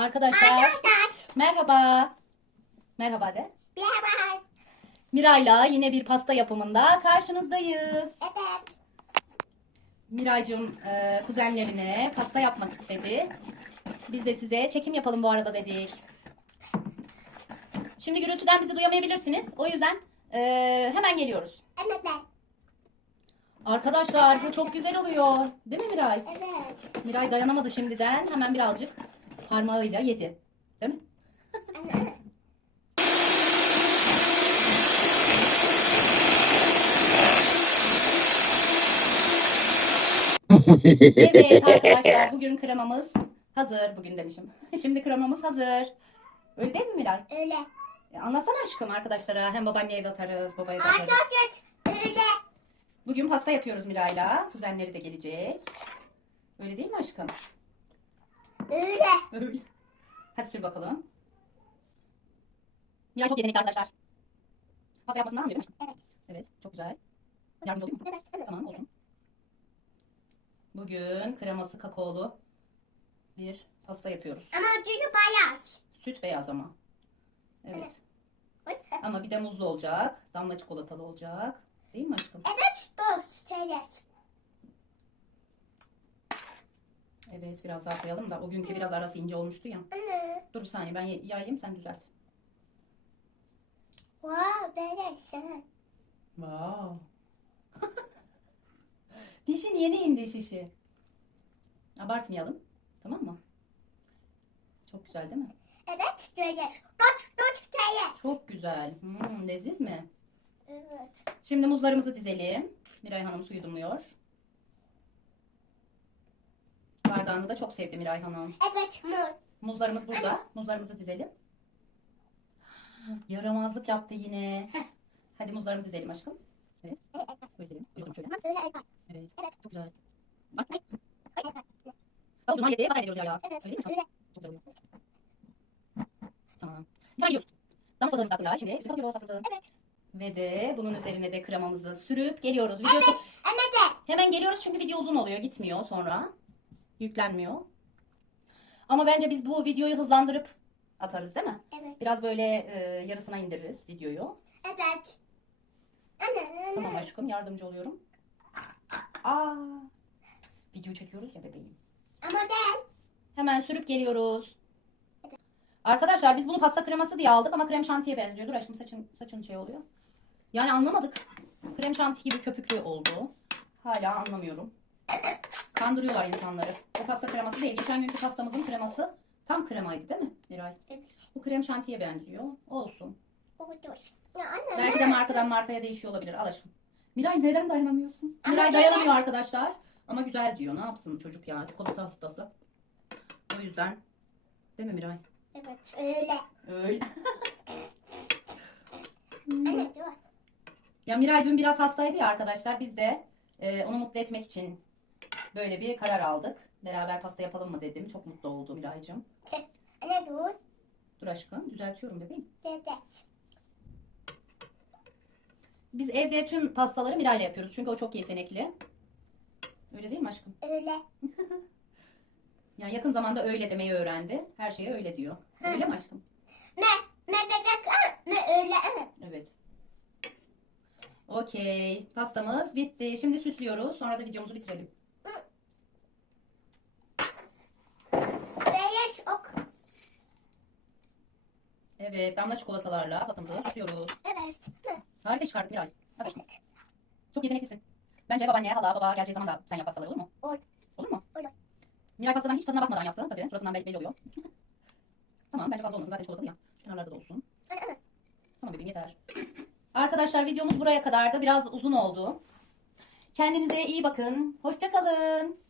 Arkadaşlar Arkadaş. merhaba. Merhaba de. Merhaba. Miray'la yine bir pasta yapımında karşınızdayız. Evet. Miray'cığım e, kuzenlerine pasta yapmak istedi. Biz de size çekim yapalım bu arada dedik. Şimdi gürültüden bizi duyamayabilirsiniz. O yüzden e, hemen geliyoruz. Evet. Arkadaşlar bu çok güzel oluyor. Değil mi Miray? Evet. Miray dayanamadı şimdiden. Hemen birazcık parmağıyla yedi. Değil mi? Anne. Evet arkadaşlar bugün kremamız hazır. Bugün demişim. Şimdi kremamız hazır. Öyle değil mi Miray? Öyle. E, anlatsana aşkım arkadaşlara. Hem babaanneye de atarız, babaya da atarız. Arkadaş. Öyle. Bugün pasta yapıyoruz Miray'la. Kuzenleri de gelecek. Öyle değil mi aşkım? Öyle. Öyle. Hadi sür bakalım. Miray çok yetenekli arkadaşlar. Pasta yapmasından anlıyor değil mi aşkım? Evet. Evet, çok güzel. Yardımcı olayım mı? Evet. Evet. Tamam olsun. Bugün kreması kakaolu bir pasta yapıyoruz. Ama ucunu bayaz. Süt beyaz ama. Evet. Oy. Ama bir de muzlu olacak. Damla çikolatalı olacak. Değil mi aşkım? Evet. Dur. Söyle. Evet biraz daha koyalım da o günkü biraz arası ince olmuştu ya. Anne. Dur bir saniye ben yayayım sen düzelt. Wow. Böyle sen. Wow. Dişin yeni indi şişi. Abartmayalım. Tamam mı? Çok güzel değil mi? Evet. Söyle. Dur. Dur. Söyle. Çok güzel. Hmm, leziz mi? Evet. Şimdi muzlarımızı dizelim. Miray Hanım su yudumluyor. Bardağını da çok sevdi Miray Hanım. Evet. Mor. Muzlarımız burada. Muzlarımızı dizelim. Yaramazlık yaptı yine. Hadi muzlarımı dizelim aşkım. Evet. Dizelim. Yudum şöyle. Öyle. Evet. Evet. Evet. Çok güzel. Bak. Evet. Al duman yedi. Pasta ediyoruz ya ya. Evet. Öyle değil mi? Öyle. Çok güzel oluyor. Tamam. Güzel gidiyoruz. Damak tadımızı attılar. Şimdi üstüne atıyoruz pastamızı. Evet. Ve de bunun üzerine de kremamızı sürüp geliyoruz. Video çok... Evet. Hemen geliyoruz çünkü video uzun oluyor. Gitmiyor sonra. Yüklenmiyor. Ama bence biz bu videoyu hızlandırıp atarız değil mi? Evet. Biraz böyle e, yarısına indiririz videoyu. Evet. Anne. Anne. Tamam aşkım yardımcı oluyorum. Aa, video çekiyoruz ya bebeğim. Ama değil. Hemen sürüp geliyoruz. Arkadaşlar biz bunu pasta kreması diye aldık ama krem şantiye benziyor. Dur aşkım saçın, saçın şey oluyor. Yani anlamadık. Krem şanti gibi köpüklü oldu. Hala anlamıyorum. Kandırıyorlar insanları. O pasta kreması değil. Geçen günkü pastamızın kreması tam kremaydı değil mi Miray? Evet. Bu krem şantiye benziyor. Olsun. Ya anne. Belki de markadan markaya değişiyor olabilir. Al aşkım. Miray neden dayanamıyorsun? Ama Miray dayanamıyor arkadaşlar. Ama güzel diyor. Ne yapsın çocuk ya? Çikolata hastası. O yüzden. Değil mi Miray? Evet. Öyle. Öyle. Anne dur. Ya Miray dün biraz hastaydı ya arkadaşlar. Biz de e, onu mutlu etmek için böyle bir karar aldık. Beraber pasta yapalım mı dedim. Çok mutlu oldu Miray'cığım. Anne dur. Dur aşkım düzeltiyorum bebeğim. Evet. Biz evde tüm pastaları Miray'la yapıyoruz. Çünkü o çok yetenekli. Öyle değil mi aşkım? Öyle. Yani yakın zamanda öyle demeyi öğrendi. Her şeye öyle diyor. Öyle mi aşkım? Ne? Ne bebek? Ne öyle? Evet. Okey. Pastamız bitti. Şimdi süslüyoruz. Sonra da videomuzu bitirelim. Beyaz ok. Evet. Damla çikolatalarla pastamızı süslüyoruz. Evet. Harika çıkardık Miray. Hadi aşkım. Çok yeteneklisin. Bence babaanneye, hala baba geleceği zaman da sen yap pastaları olur mu? Olur. Olur mu? Olur. Miray pastadan hiç tadına bakmadan yaptı tabii. Suratından belli, belli oluyor. tamam bence fazla olmasın. Zaten çikolatalı ya. Şu kenarlarda da olsun. Tamam bebeğim yeter. Arkadaşlar videomuz buraya kadardı. Biraz uzun oldu. Kendinize iyi bakın. Hoşçakalın.